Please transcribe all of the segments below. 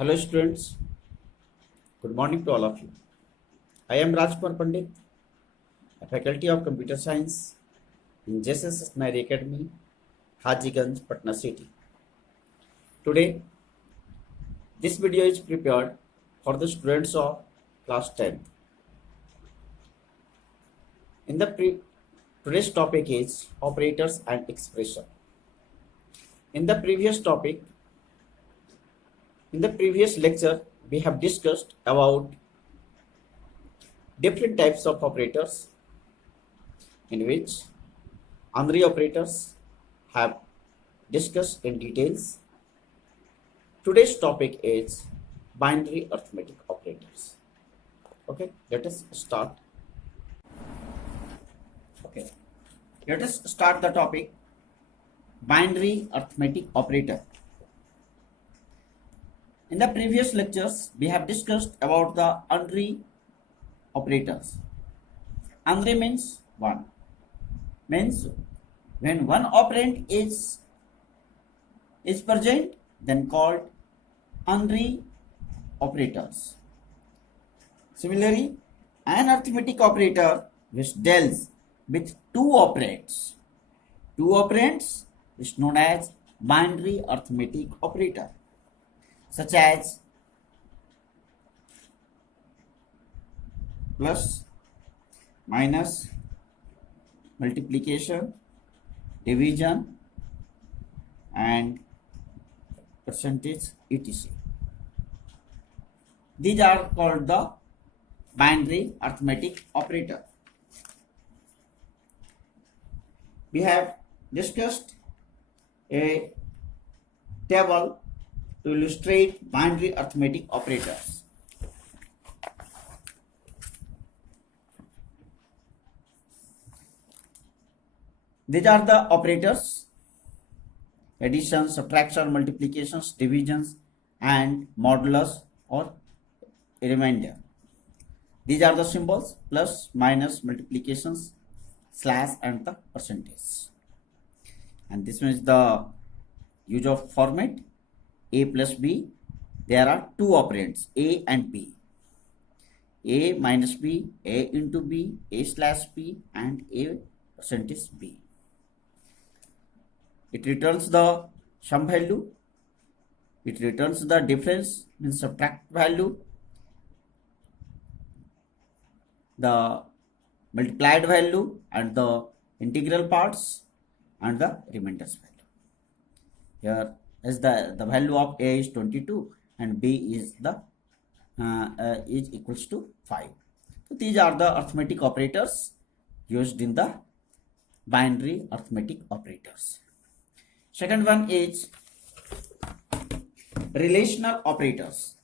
Hello students, good morning to all of you. I am Rajkumar Pandit, a faculty of computer science in JSS Nari Academy, Hajiganj, Patna City. Today, this video is prepared for the students of class 10th. Today's topic is operators and expression. In the previous topic, in the previous lecture, we have discussed about different types of operators in which Henry operators have discussed in details. Today's topic is binary arithmetic operators. Okay, let us start. Okay, let us start the topic binary arithmetic operator. In the previous lectures, we have discussed about the Henry operators. Henry means 1. Means when one operand is present, then called Henry operators. Similarly, an arithmetic operator which deals with two operands is known as binary arithmetic operator, such as plus, minus, multiplication, division, and percentage, etc. These are called the binary arithmetic operator. We have discussed a table to illustrate binary arithmetic operators. These are the operators: addition, subtraction, multiplications, divisions, and modulus or remainder. These are the symbols: plus, minus, multiplications, slash, and the percentage. And this one is the use of format a plus b. There are two operands, a and b. A minus b, a into b, a slash b, and a percentage b. It returns the sum value. It returns the difference, means subtract value, the multiplied value, and the integral parts, and the remainders value. Here is the value of a is 22 and b is the is equals to 5. So these are the arithmetic operators used in the binary arithmetic operators. Second one is relational operators.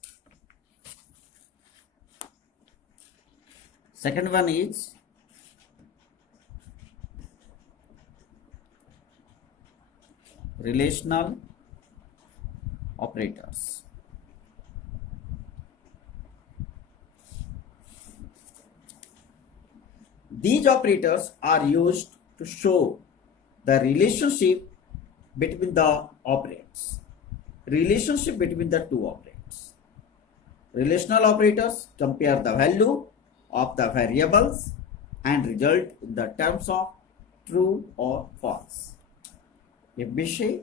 Second one is relational operators. These operators are used to show the relationship between the operands, relationship between the two operands. Relational operators compare the value of the variables and result in the terms of true or false. If we say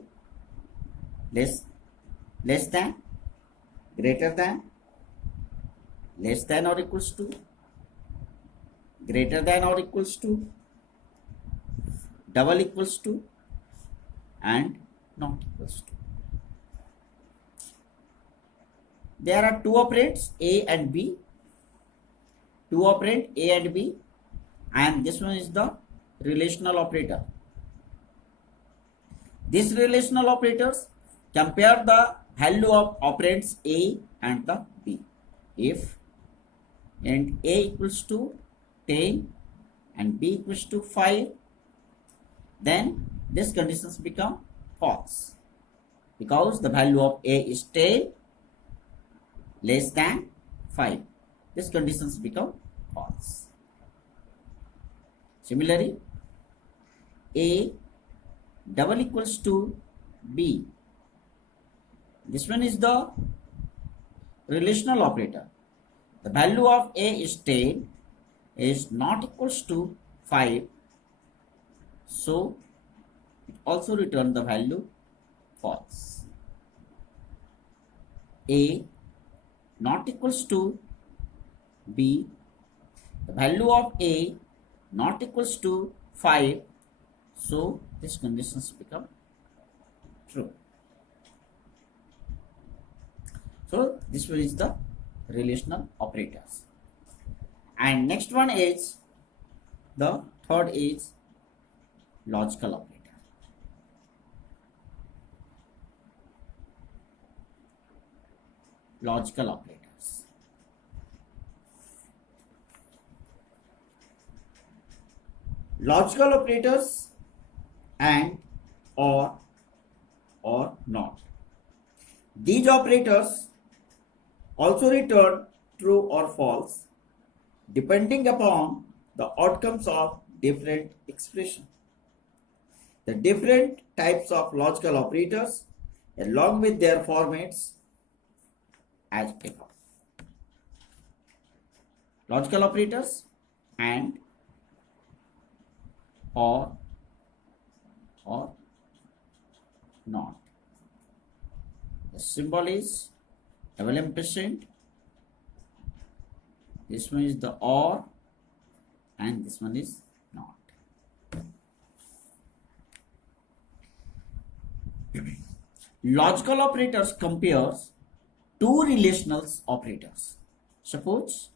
less than, greater than, less than or equals to, greater than or equals to, double equals to, and not equals to. There are two operands a and b, two operand a and b, and this one is the relational operator. These relational operators compare the value of operands a and the b. If and a equals to 10 and b equals to 5, then these conditions become false, because the value of a is 10 less than 5. These conditions become false. Similarly, a double equals to b. This one is the relational operator. The value of A is 10 is not equals to 5, so it also return the value false. A not equals to B, the value of A not equals to 5, so these conditions become true. So this one is the relational operators. And next one is the third is logical operator. Logical operators. Logical operators and or not. These operators also return true or false depending upon the outcomes of different expression. The different types of logical operators along with their formats as above. Logical operators and or not. The symbol is double ampersand. This one is the or and this one is not. Logical operators compares two relational operators. Suppose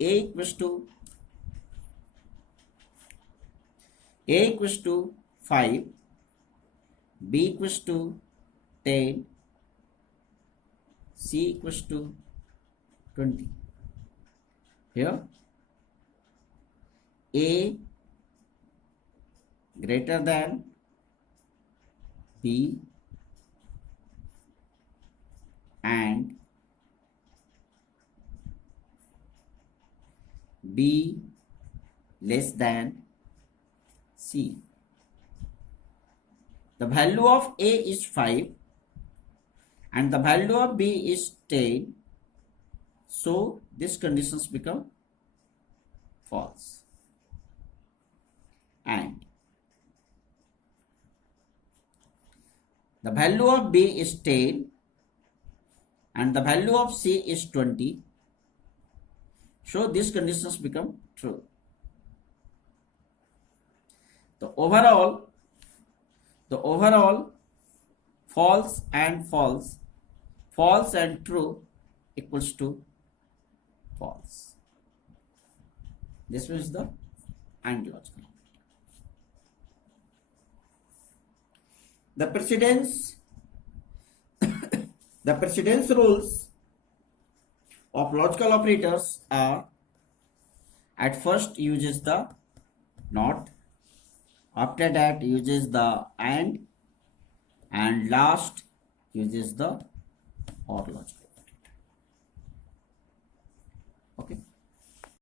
A equals to 5, B equals to 10, C equals to 20. Here A greater than B and B less than C. The value of A is 5 and the value of B is 10. So these conditions become false. And the value of B is 10 and the value of C is 20. So these conditions become true. The overall false and true equals to false. This is the AND logical. The precedence rules of logical operators are: at first uses the not, after that uses the and last uses the or logical operator. Okay.